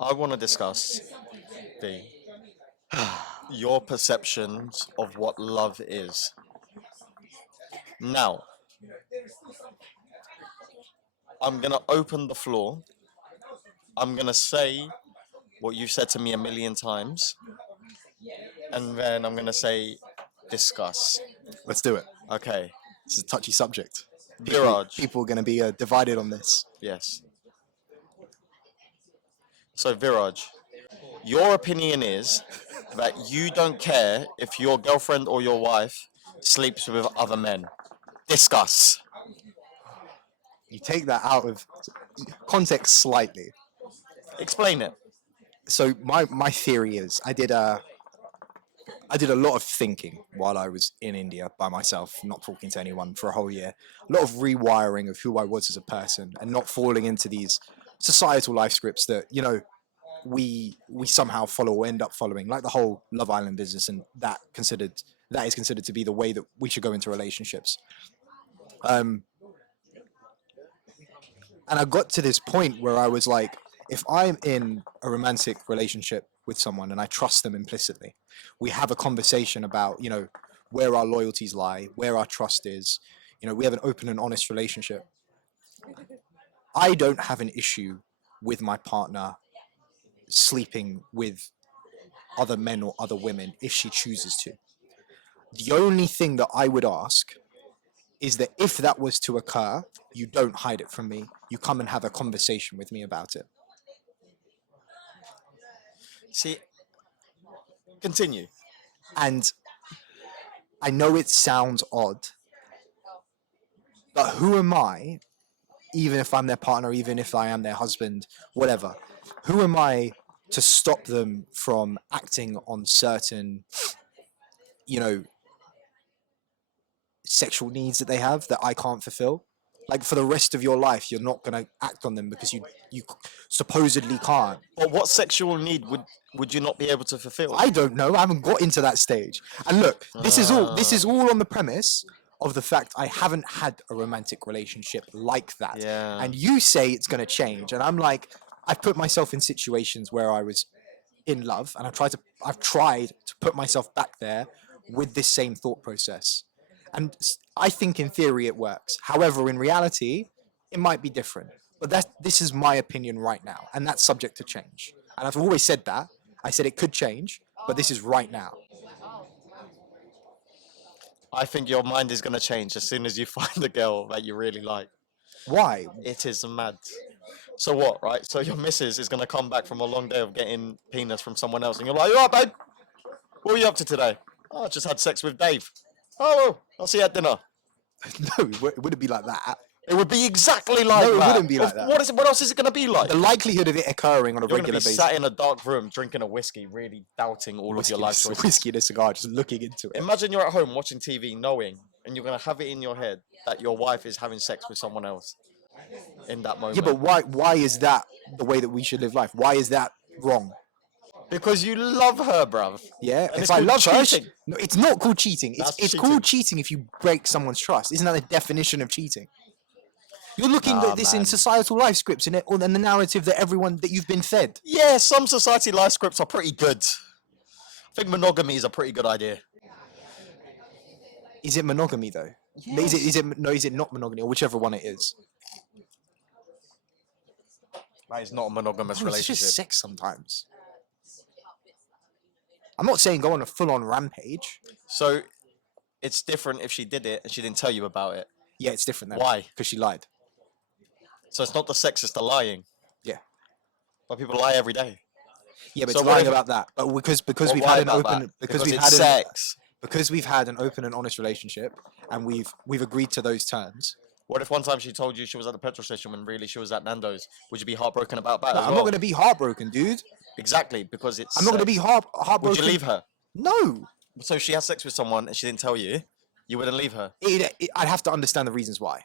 I want to discuss the your perceptions of what love is. Now, I'm gonna open the floor. I'm gonna say what you've said to me a million times, and then I'm gonna say discuss. Let's do it. Okay, This is a touchy subject. Viraj. People are going to be divided on this. Yes. So Viraj, your opinion is that you don't care if your girlfriend or your wife sleeps with other men. Discuss. You take that out of context slightly. Explain it. So my theory is I did a lot of thinking while I was in India by myself, not talking to anyone for a whole year. A lot of rewiring of who I was as a person and not falling into these societal life scripts that, we somehow follow or end up following, like the whole Love Island business, and that is considered to be the way that we should go into relationships. Um, and I got to this point where I was like, if I'm in a romantic relationship with someone and I trust them implicitly, we have a conversation about, where our loyalties lie, where our trust is, we have an open and honest relationship. I don't have an issue with my partner sleeping with other men or other women if she chooses to. The only thing that I would ask is that if that was to occur, you don't hide it from me. You come and have a conversation with me about it. See, continue. And I know it sounds odd, but who am I, even if I'm their partner, even if I am their husband, whatever, who am I to stop them from acting on certain, you know, sexual needs that they have that I can't fulfill? Like for the rest of your life, you're not gonna act on them because you supposedly can't. But what sexual need would you not be able to fulfill? I don't know. I haven't got into that stage. And look, this is all on the premise of the fact I haven't had a romantic relationship like that. Yeah. And you say it's gonna change, and I'm like, I've put myself in situations where I was in love, and I've tried to put myself back there with this same thought process. And I think in theory it works. However, in reality, it might be different. But this is my opinion right now, and that's subject to change. And I've always said that. I said it could change, but this is right now. I think your mind is going to change as soon as you find a girl that you really like. Why? It is mad. So what, right? So your missus is going to come back from a long day of getting penis from someone else, and you're like, "You all right, babe? What were you up to today?" "Oh, I just had sex with Dave." "Oh, well, I'll see you at dinner." No, it wouldn't be like that. It would be exactly like No, it that. wouldn't be like that. What else is it going to be like? The likelihood of it occurring on a You're going to regular be basis. sat in a dark room drinking a whiskey, really doubting all of your life choices. Whiskey and a cigar, just looking into it. Imagine you're at home watching TV knowing, and you're going to have it in your head that your wife is having sex with someone else in that moment. Yeah, but why is that the way that we should live life? Why is that wrong? Because you love her, bruv. Yeah, And if I love her, cheating. no, it's not called cheating. It's That's cheating. called cheating if you break someone's trust. Isn't that the definition of cheating? You're looking at this in societal life scripts and the narrative that you've been fed. Yeah, some society life scripts are pretty good. I think monogamy is a pretty good idea. Is it monogamy though? Yes. Is it not monogamy, or whichever one it is? That is not a monogamous It's relationship. just sex sometimes. I'm not saying go on a full-on rampage. So it's different if she did it and she didn't tell you about it. Yeah, it's different then. Why? Because she lied. So it's not the sex, it's the lying. Yeah. But people lie every day. Yeah, but So it's what lying if- about that. But because Well, we've why had an about open that? because we've it's had sex. because we've had an open and honest relationship, and we've agreed to those terms. What if one time she told you she was at the petrol station when really she was at Nando's? Would you be heartbroken about that? No, as I'm well? not going to be heartbroken, dude. Exactly, because it's. I'm not going to be heartbroken. Would you leave her? No. So if she has sex with someone and she didn't tell you, you wouldn't leave her. I'd have to understand the reasons why.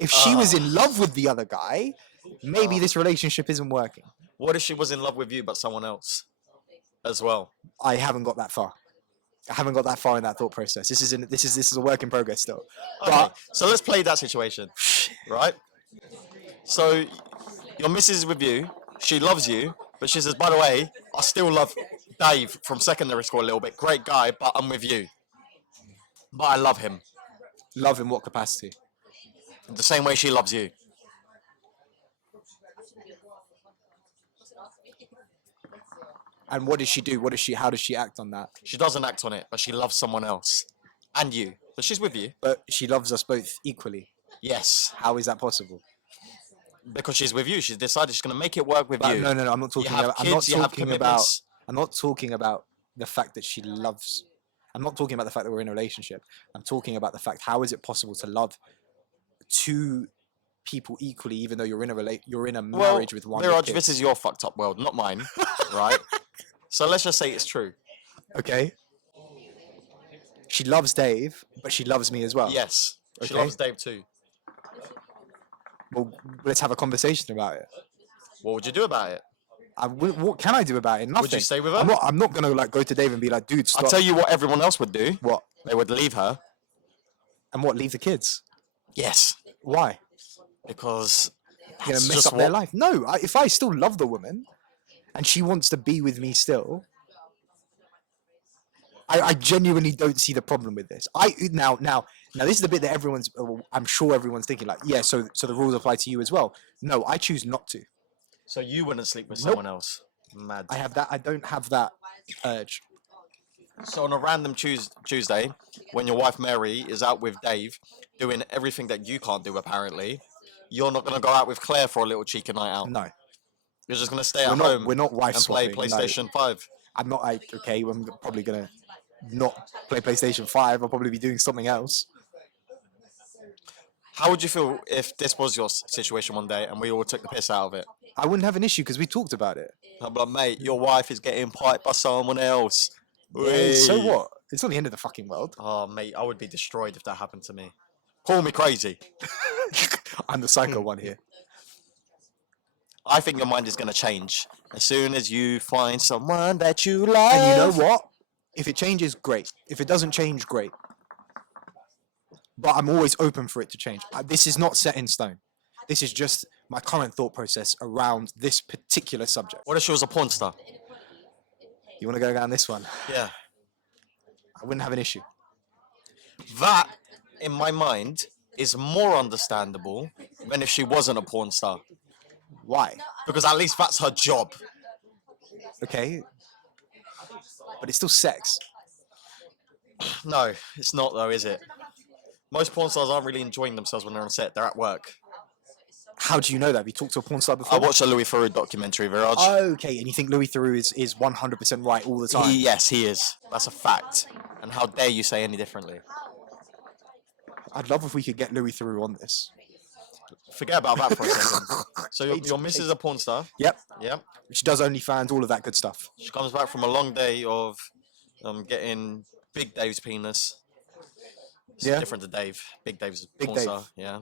If she was in love with the other guy, maybe this relationship isn't working. What if she was in love with you but someone else as well? I haven't got that far. I haven't got that far in that thought process. This is a work in progress still. Okay, But so let's play that situation, right? So your missus is with you, she loves you, But she says, by the way, I still love Dave from secondary school a little bit. Great guy, but I'm with you. But I love him Love in what capacity? the same way she loves you. And what does she do? How does she act on that? She doesn't act on it, but she loves someone else and you. But she's with you. But she loves us both equally. Yes, How is that possible? because she's with you. She's decided she's going to make it work with But you. no, I'm not talking have about. kids, you have commitments. I'm not talking about the fact that she loves. I'm not talking about the fact that we're in a relationship. I'm talking about the fact, how is it possible to love two people equally, even though you're in a marriage with one. Viraj, this is your fucked up world, not mine, right? So let's just say it's true. Okay. She loves Dave, but she loves me as well. Yes, she Okay. loves Dave too. Well, let's have a conversation about it. What would you do about it? What can I do about it? Nothing. Would you stay with her? I'm not gonna like go to Dave and be like, dude, stop. I'll tell you what everyone else would do. What? They would leave her. And what? Leave the kids? Yes, Why? because You're gonna that's mess just up their what- life? No. If I still love the woman, and she wants to be with me still, I genuinely don't see the problem with this. Now this is the bit that I'm sure everyone's thinking like, yeah, so the rules apply to you as well. No, I choose not to. So you wouldn't sleep with Nope. someone else? Mad. I don't have that urge. So on a random Tuesday, when your wife Mary is out with Dave, doing everything that you can't do apparently, you're not gonna go out with Claire for a little cheeky night out. No, You're just gonna stay we're at not. home We're not wife and play swapping. No. PlayStation 5. I'm not like, okay, I'm probably gonna not play PlayStation 5. I'll probably be doing something else. How would you feel if this was your situation one day and we all took the piss out of it? I wouldn't have an issue because we talked about it. I'm like, mate, your wife is getting piped by someone else. Yeah, so Whee! what? It's not the end of the fucking world. Oh, mate, I would be destroyed if that happened to me. Call me crazy. I'm the psycho one here. I think your mind is going to change as soon as you find someone that you love. And you know what? If it changes, great. If it doesn't change, great. But I'm always open for it to change. This is not set in stone. This is just my current thought process around this particular subject. What if she was a porn star? You want to go down this one? Yeah. I wouldn't have an issue. That, in my mind, is more understandable than if she wasn't a porn star. Why? Because at least that's her job. Okay. But it's still sex. No, it's not though, is it? Most porn stars aren't really enjoying themselves when they're on set. They're at work. How do you know that? Have you talked to a porn star I before? watched a Louis Theroux documentary, Viraj. Okay, and you think Louis Theroux is 100% right all the time? Yes, he is. That's a fact. And how dare you say any differently? I'd love if we could get Louis Theroux on this. Forget about that for a second. So your missus is a porn star. Yep. Yep. She does OnlyFans, all of that good stuff. She comes back from a long day of getting Big Dave's penis. It's Yeah. different to Dave. Big Dave's a Big porn Dave. star. Yeah.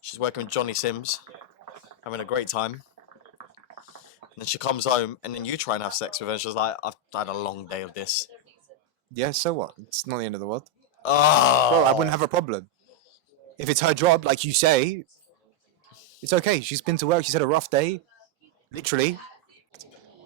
She's working with Johnny Sims, having a great time. And then she comes home, and then you try and have sex with her. And she's like, "I've had a long day of this." Yeah, so what? It's not the end of the world. Oh. Well, I wouldn't have a problem. If it's her job, like you say, it's okay. She's been to work. She's had a rough day. Literally,